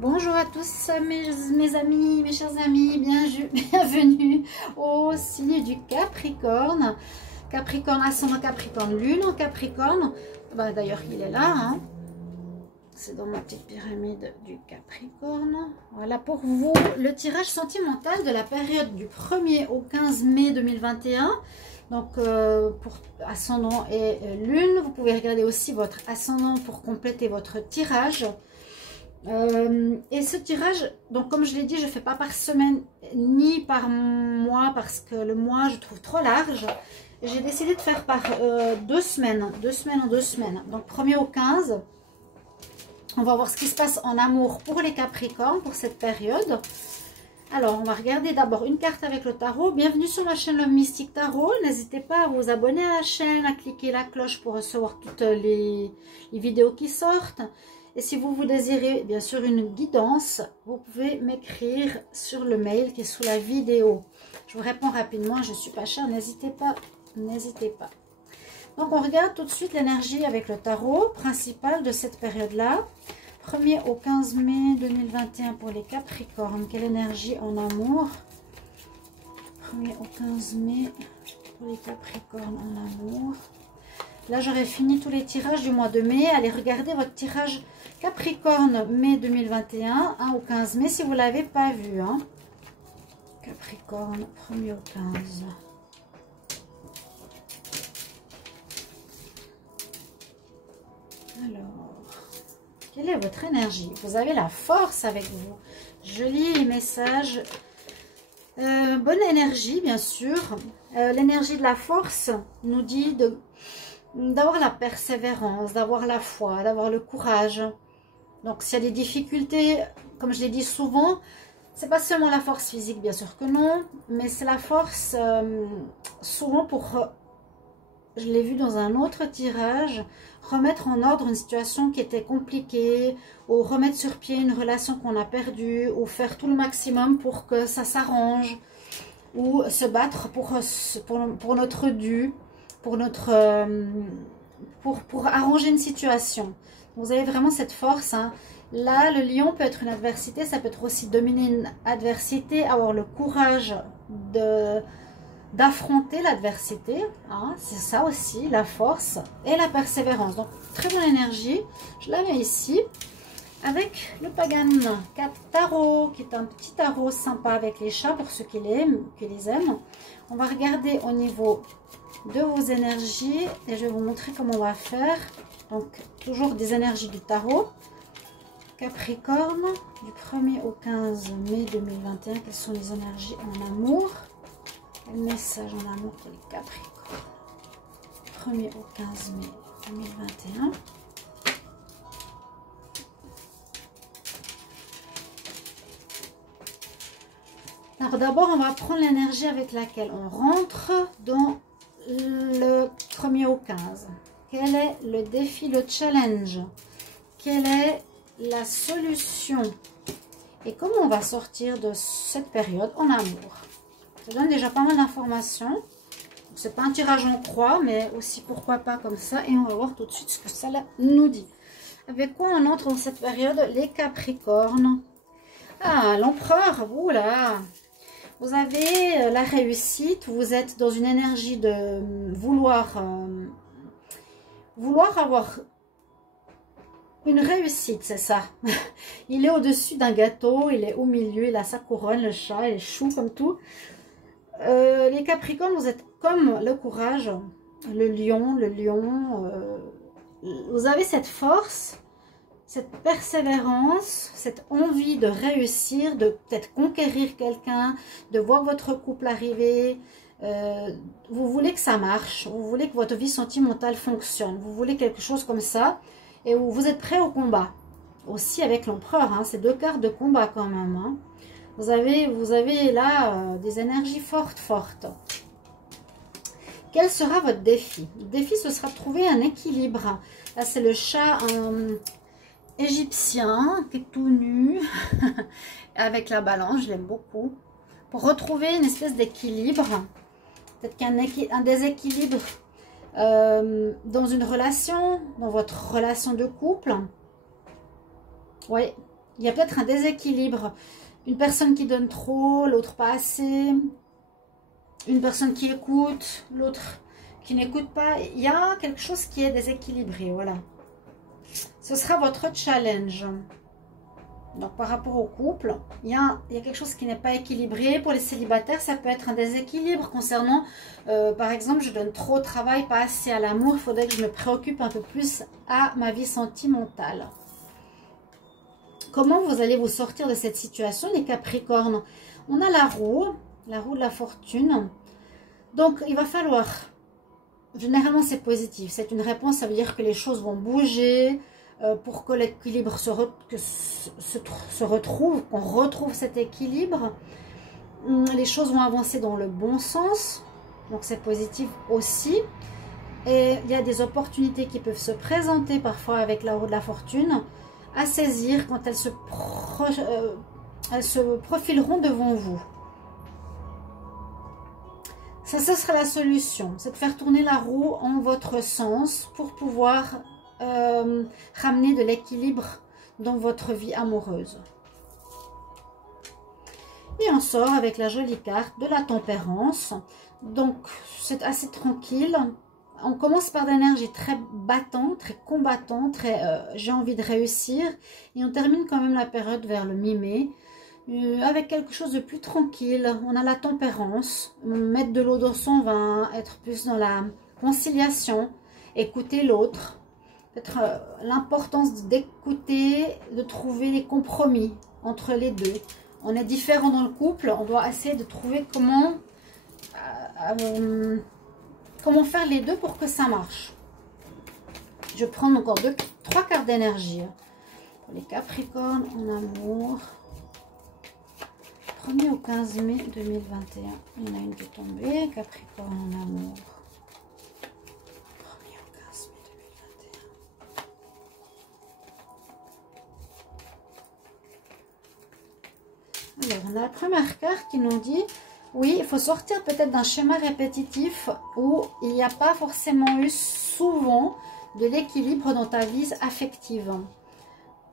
Bonjour à tous mes amis, mes chers amis, bienvenue au signe du Capricorne. Capricorne, ascendant Capricorne, lune en Capricorne. Bah, d'ailleurs, il est là, hein. C'est dans ma petite pyramide du Capricorne. Voilà pour vous le tirage sentimental de la période du 1er au 15 mai 2021. Donc, pour ascendant et lune, vous pouvez regarder aussi votre ascendant pour compléter votre tirage. Et ce tirage, donc comme je l'ai dit, je ne fais pas par semaine ni par mois parce que le mois je trouve trop large. J'ai décidé de faire par 2 semaines, 2 semaines en 2 semaines. Donc 1er au 15, on va voir ce qui se passe en amour pour les Capricornes pour cette période. Alors on va regarder d'abord une carte avec le tarot. Bienvenue sur ma chaîne Love Mystique Tarot. N'hésitez pas à vous abonner à la chaîne, à cliquer la cloche pour recevoir toutes les vidéos qui sortent. Et si vous désirez bien sûr une guidance, vous pouvez m'écrire sur le mail qui est sous la vidéo. Je vous réponds rapidement, je ne suis pas chère, n'hésitez pas, n'hésitez pas. Donc on regarde tout de suite l'énergie avec le tarot principal de cette période-là. 1er au 15 mai 2021 pour les Capricornes. Quelle énergie en amour? 1er au 15 mai pour les Capricornes en amour. Là, j'aurais fini tous les tirages du mois de mai. Allez regarder votre tirage Capricorne mai 2021 hein, au 15 mai si vous ne l'avez pas vu. Hein. Capricorne 1er au 15. Alors, quelle est votre énergie? Vous avez la force avec vous. Je lis les messages. Bonne énergie, bien sûr. L'énergie de la force nous dit d'avoir la persévérance, d'avoir la foi, d'avoir le courage. Donc s'il y a des difficultés, comme je l'ai dit souvent, c'est pas seulement la force physique, bien sûr que non, mais c'est la force souvent pour, je l'ai vu dans un autre tirage, remettre en ordre une situation qui était compliquée, ou remettre sur pied une relation qu'on a perdue, ou faire tout le maximum pour que ça s'arrange, ou se battre pour notre dû, pour arranger une situation. Vous avez vraiment cette force. Hein. Là, le lion peut être une adversité, ça peut être aussi dominer une adversité, avoir le courage d'affronter l'adversité. Hein. C'est ça aussi, la force et la persévérance. Donc, très bonne énergie. Je la mets ici avec le Pagan 4 tarot, qui est un petit tarot sympa avec les chats pour ceux qui les aiment. On va regarder au niveau de vos énergies et je vais vous montrer comment on va faire. Donc toujours des énergies du tarot. Capricorne du 1er au 15 mai 2021, quelles sont les énergies en amour? Quel message en amour pour les Capricornes 1er au 15 mai 2021. Alors d'abord on va prendre l'énergie avec laquelle on rentre dans le 1er au 15. Quel est le défi, le challenge? Quelle est la solution? Et comment on va sortir de cette période en amour? Ça donne déjà pas mal d'informations. C'est pas un tirage en croix, mais aussi pourquoi pas comme ça. Et on va voir tout de suite ce que ça nous dit. Avec quoi on entre dans cette période? Les Capricornes. Ah, l'empereur, oula! Vous avez la réussite, vous êtes dans une énergie de vouloir avoir une réussite, c'est ça. Il est au-dessus d'un gâteau, il est au milieu, il a sa couronne, le chat, il est chou comme tout. Les Capricornes, vous êtes comme le courage, le lion, vous avez cette force, cette persévérance, cette envie de réussir, de peut-être conquérir quelqu'un, de voir votre couple arriver. Vous voulez que ça marche, vous voulez que votre vie sentimentale fonctionne, vous voulez quelque chose comme ça, et vous êtes prêt au combat. Aussi avec l'empereur, hein, c'est 2 cartes de combat quand même. Hein. Vous avez là des énergies fortes. Quel sera votre défi? Le défi, ce sera de trouver un équilibre. Là, c'est le chat égyptien qui est tout nu, avec la balance, je l'aime beaucoup. Pour retrouver une espèce d'équilibre. Peut-être qu'un déséquilibre dans une relation, dans votre relation de couple. Oui, Il y a peut-être un déséquilibre. Une personne qui donne trop, l'autre pas assez. Une personne qui écoute, l'autre qui n'écoute pas. Il y a quelque chose qui est déséquilibré, voilà. Ce sera votre challenge. Donc, par rapport au couple, il y a quelque chose qui n'est pas équilibré. Pour les célibataires, ça peut être un déséquilibre concernant, par exemple, je donne trop au travail, pas assez à l'amour. Il faudrait que je me préoccupe un peu plus à ma vie sentimentale. Comment vous allez vous sortir de cette situation, les Capricornes? On a la roue de la fortune. Donc, il va falloir... Généralement, c'est positif. C'est une réponse, ça veut dire que les choses vont bouger pour que l'équilibre se retrouve, qu'on retrouve cet équilibre. Les choses vont avancer dans le bon sens. Donc, c'est positif aussi. Et il y a des opportunités qui peuvent se présenter parfois avec la roue de la fortune à saisir quand elles se profileront devant vous. Ça, ce sera la solution, c'est de faire tourner la roue en votre sens pour pouvoir ramener de l'équilibre dans votre vie amoureuse. Et on sort avec la jolie carte de la tempérance. Donc, c'est assez tranquille. On commence par d'énergie très battante, très combattante, très j'ai envie de réussir. Et on termine quand même la période vers le mi-mai. Avec quelque chose de plus tranquille. On a la tempérance. Mettre de l'eau dans son vin, être plus dans la conciliation, écouter l'autre. Peut-être l'importance d'écouter, de trouver des compromis entre les deux. On est différents dans le couple, on doit essayer de trouver comment faire les deux pour que ça marche. Je prends encore 3 cartes d'énergie. Pour les Capricornes en amour. 1er au 15 mai 2021. Il y en a une qui est tombée. Capricorne en amour. 1er au 15 mai 2021. Alors, on a la première carte qui nous dit, oui, il faut sortir peut-être d'un schéma répétitif où il n'y a pas forcément eu souvent de l'équilibre dans ta vie affective.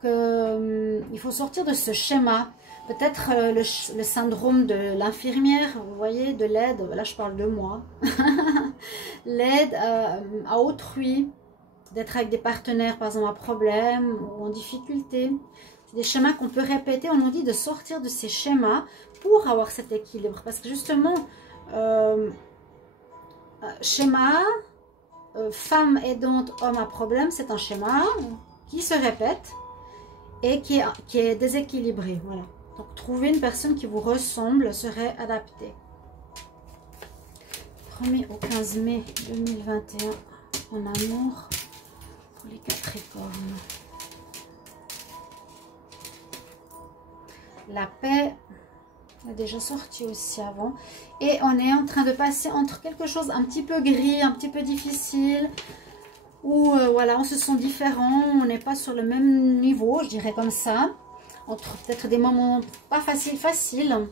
Il faut sortir de ce schéma. Peut-être le syndrome de l'infirmière, vous voyez, de l'aide, là je parle de moi, l'aide à autrui, d'être avec des partenaires par exemple à problème ou en difficulté. C'est des schémas qu'on peut répéter, on nous dit de sortir de ces schémas pour avoir cet équilibre. Parce que justement, schéma, femme aidante, homme à problème, c'est un schéma qui se répète et qui est déséquilibré, voilà. Donc, trouver une personne qui vous ressemble serait adapté. 1er au 15 mai 2021 en amour pour les Capricornes. La paix est déjà sortie aussi avant. Et on est en train de passer entre quelque chose un petit peu gris, un petit peu difficile. Où voilà, on se sent différent, on n'est pas sur le même niveau, je dirais comme ça. Entre peut-être des moments pas faciles.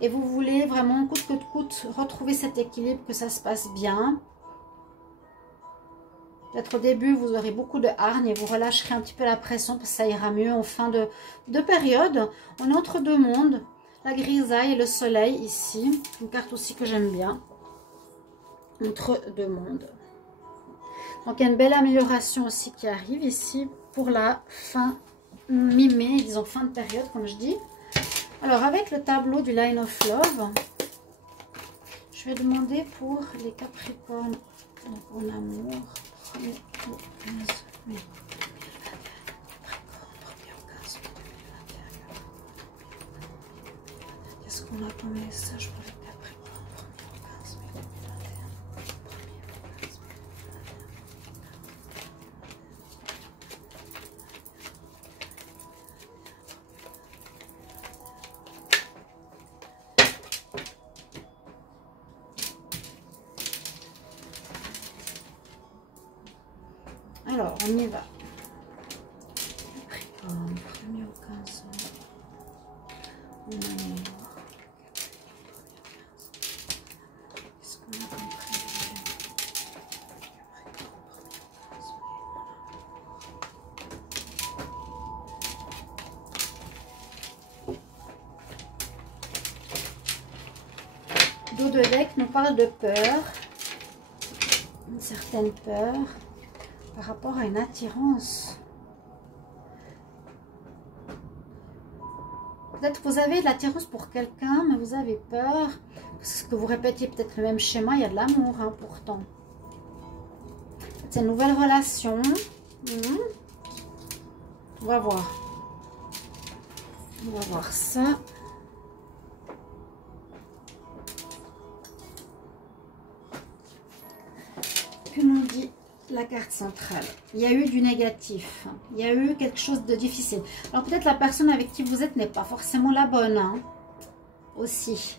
Et vous voulez vraiment coûte que coûte retrouver cet équilibre, que ça se passe bien. Peut-être au début vous aurez beaucoup de hargne et vous relâcherez un petit peu la pression parce que ça ira mieux en fin de période. On est entre deux mondes, la grisaille et le soleil ici. Une carte aussi que j'aime bien. Entre deux mondes. Donc il y a une belle amélioration aussi qui arrive ici pour la fin mi-mai, disons fin de période comme je dis. Alors avec le tableau du Line of Love, je vais demander pour les Capricornes en amour. 1er au 15 mai 2021. Capricorne, 1er au 15 mai 2021. Qu'est-ce qu'on a comme message pour les Capricornes 1er au 15 mai 2021. 1er au 15 mai 2021. Alors, on y va. Capricorne, 1er au 15 mai. On a qu'est-ce qu'on a compris? dos de deck nous parle de peur. Une certaine peur par rapport à une attirance. Peut-être que vous avez de l'attirance pour quelqu'un, mais vous avez peur. Parce que vous répétiez peut-être le même schéma, il y a de l'amour hein, pourtant. C'est une nouvelle relation. On va voir. On va voir ça. Que nous dit la carte centrale? Il y a eu du négatif. Il y a eu quelque chose de difficile. Alors peut-être la personne avec qui vous êtes n'est pas forcément la bonne. Hein, aussi.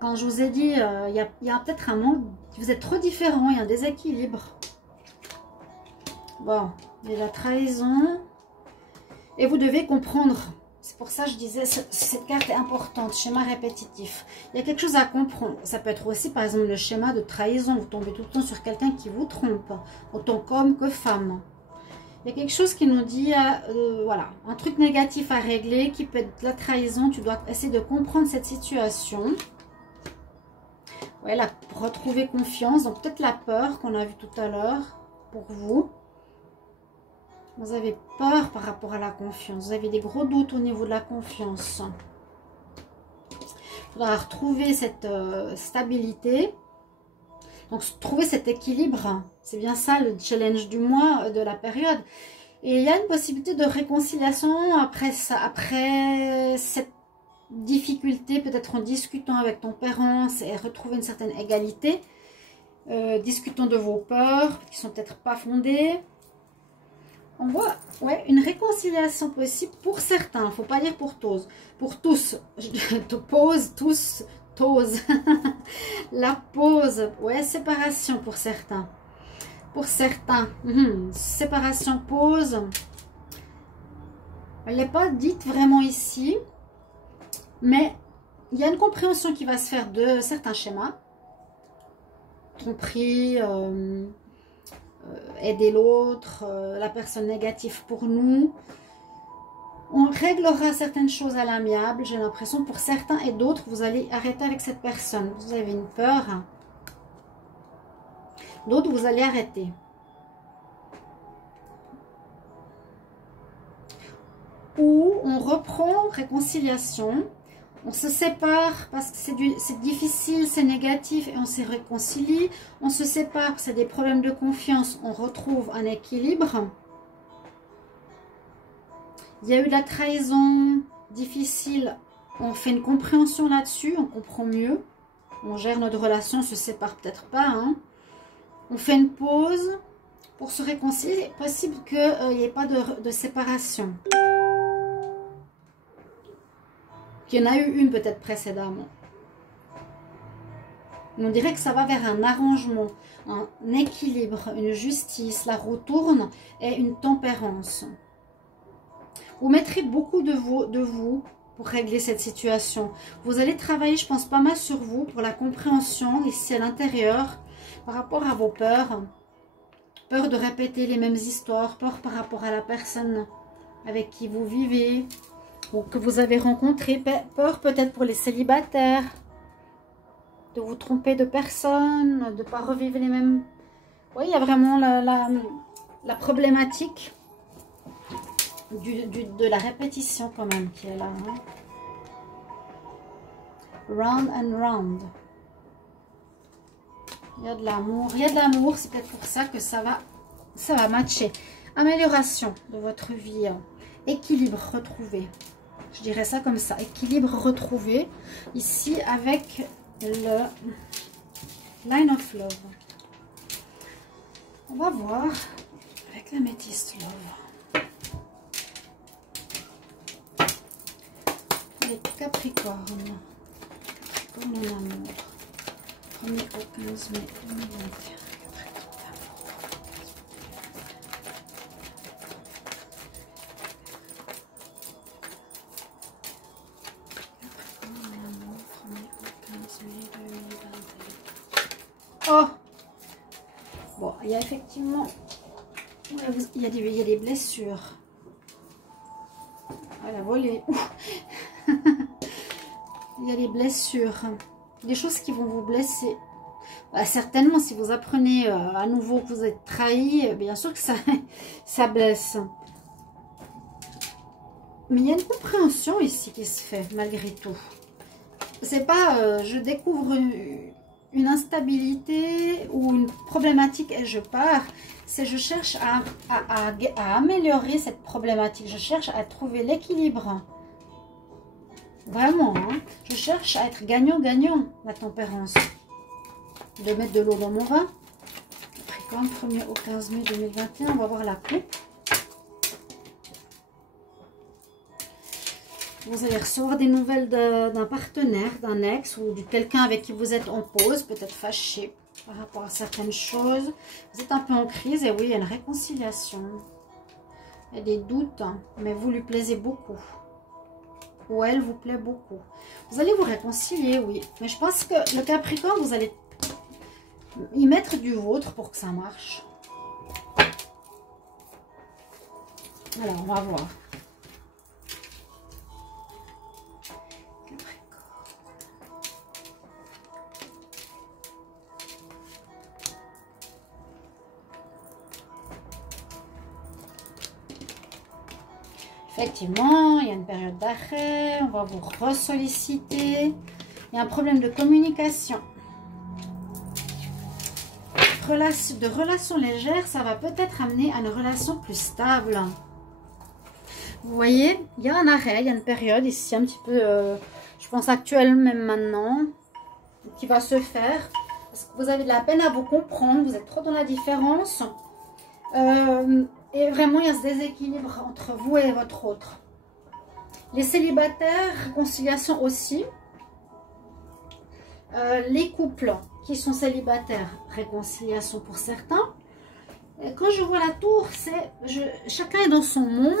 Quand je vous ai dit, il y a peut-être un manque. Vous êtes trop différents. Il y a un déséquilibre. Bon, il y a la trahison. Et vous devez comprendre. C'est pour ça que je disais, cette carte est importante. Schéma répétitif. Il y a quelque chose à comprendre. Ça peut être aussi, par exemple, le schéma de trahison. Vous tombez tout le temps sur quelqu'un qui vous trompe. Autant qu'homme que femme. Il y a quelque chose qui nous dit, voilà, un truc négatif à régler, qui peut être la trahison. Tu dois essayer de comprendre cette situation. Voilà, pour retrouver confiance. Donc peut-être la peur qu'on a vue tout à l'heure pour vous. Vous avez peur par rapport à la confiance. Vous avez des gros doutes au niveau de la confiance. Il faudra retrouver cette stabilité. Donc, trouver cet équilibre. C'est bien ça le challenge du mois, de la période. Et il y a une possibilité de réconciliation après ça, après cette difficulté, peut-être en discutant avec ton parent et retrouver une certaine égalité. Discutons de vos peurs qui sont peut-être pas fondées. On voit ouais, une réconciliation possible pour certains. Il ne faut pas dire pour tous. Pour tous. Pause, tous, tose. La pause. Ouais, séparation pour certains. Pour certains. Séparation, pause. Elle n'est pas dite vraiment ici. Mais il y a une compréhension qui va se faire de certains schémas. Compris... aider l'autre, la personne négative pour nous. On réglera certaines choses à l'amiable, j'ai l'impression, pour certains, et d'autres, vous allez arrêter avec cette personne. Vous avez une peur. D'autres, vous allez arrêter. Ou on reprend réconciliation. On se sépare parce que c'est difficile, c'est négatif et on se réconcilie. On se sépare, c'est des problèmes de confiance, on retrouve un équilibre. Il y a eu de la trahison difficile, on fait une compréhension là-dessus, on comprend mieux. On gère notre relation, on se sépare peut-être pas. Hein. On fait une pause pour se réconcilier. C'est possible qu'il n'y ait pas de séparation. Il y en a eu une peut-être précédemment. On dirait que ça va vers un arrangement, un équilibre, une justice, la roue tourne et une tempérance. Vous mettrez beaucoup de vous pour régler cette situation. Vous allez travailler, je pense, pas mal sur vous pour la compréhension ici à l'intérieur par rapport à vos peurs. Peur de répéter les mêmes histoires, peur par rapport à la personne avec qui vous vivez. Ou que vous avez rencontré, peur peut-être pour les célibataires, de vous tromper de personne, de ne pas revivre les mêmes... Oui, il y a vraiment la problématique de la répétition quand même qui est là. Hein. Round and round. Il y a de l'amour. Il y a de l'amour, c'est peut-être pour ça que ça va matcher. Amélioration de votre vie. Équilibre retrouvé. Je dirais ça comme ça. Équilibre retrouvé. Ici avec le Line of Love. On va voir avec l'Amethyst Love. Les Capricornes. Capricorne en amour. 1er au 15 mai 2021. Oh, bon, il y a effectivement, il y a des blessures. Elle a volé. Il y a des blessures. des choses qui vont vous blesser. Bah, certainement, si vous apprenez à nouveau que vous êtes trahi, bien sûr que ça blesse. Mais il y a une compréhension ici qui se fait, malgré tout. C'est pas je découvre une instabilité ou une problématique et je pars. C'est je cherche à améliorer cette problématique. Je cherche à trouver l'équilibre. Vraiment, hein. Je cherche à être gagnant-gagnant, la tempérance. De mettre de l'eau dans mon vin. Capricorne, 1er au 15 mai 2021. On va voir la coupe. Vous allez recevoir des nouvelles d'un partenaire, d'un ex ou de quelqu'un avec qui vous êtes en pause, peut-être fâché par rapport à certaines choses. Vous êtes un peu en crise et oui, il y a une réconciliation. Il y a des doutes, hein, mais vous lui plaisez beaucoup. Ou elle vous plaît beaucoup. Vous allez vous réconcilier, oui. Mais je pense que le Capricorne, vous allez y mettre du vôtre pour que ça marche. Alors, on va voir. Effectivement, il y a une période d'arrêt, on va vous ressolliciter. Il y a un problème de communication. De relations légères, ça va peut-être amener à une relation plus stable. Vous voyez, il y a un arrêt, il y a une période ici un petit peu, je pense actuelle même maintenant, qui va se faire. Parce que vous avez de la peine à vous comprendre, vous êtes trop dans la différence. Et vraiment, il y a ce déséquilibre entre vous et votre autre. Les célibataires, réconciliation aussi. Les couples qui sont célibataires, réconciliation pour certains. Et quand je vois la tour, c'est chacun est dans son monde,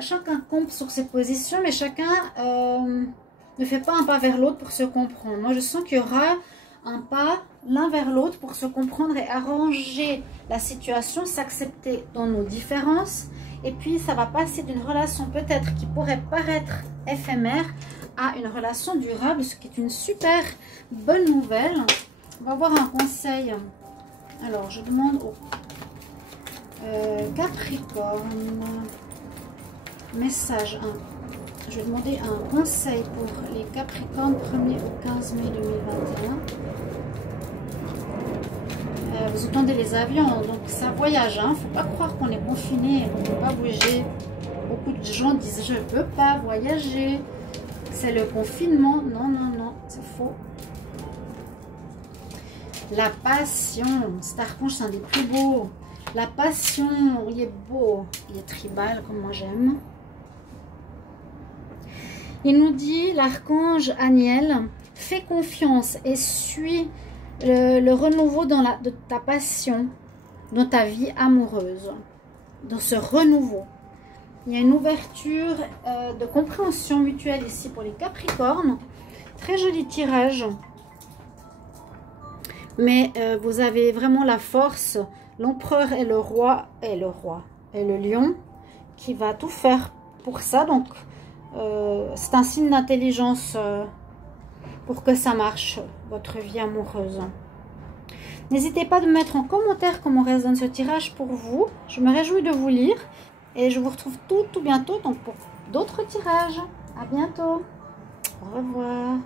chacun compte sur ses positions, mais chacun ne fait pas un pas vers l'autre pour se comprendre. Moi, je sens qu'il y aura un pas l'un vers l'autre pour se comprendre et arranger la situation, s'accepter dans nos différences. Et puis, ça va passer d'une relation peut-être qui pourrait paraître éphémère à une relation durable, ce qui est une super bonne nouvelle. On va voir un conseil. Alors, je demande au Capricorne, message 1. Je vais demander un conseil pour les Capricornes 1er au 15 mai 2021. Vous entendez les avions, donc ça voyage. Il ne faut pas croire qu'on est confiné, on ne peut pas bouger. Beaucoup de gens disent je ne peux pas voyager. C'est le confinement. Non, non, non, c'est faux. La passion, cet archange, c'est un des plus beaux. La passion, il est beau, il est tribal comme moi j'aime. Il nous dit, l'archange Aniel, fais confiance et suis le renouveau de ta passion, dans ta vie amoureuse, dans ce renouveau. Il y a une ouverture de compréhension mutuelle ici pour les Capricornes. Très joli tirage. Mais vous avez vraiment la force, l'empereur et le roi, et le lion, qui va tout faire pour ça. Donc, c'est un signe d'intelligence pour que ça marche, votre vie amoureuse. N'hésitez pas de mettre en commentaire comment résonne ce tirage pour vous. Je me réjouis de vous lire. Et je vous retrouve tout bientôt donc pour d'autres tirages. À bientôt. Au revoir.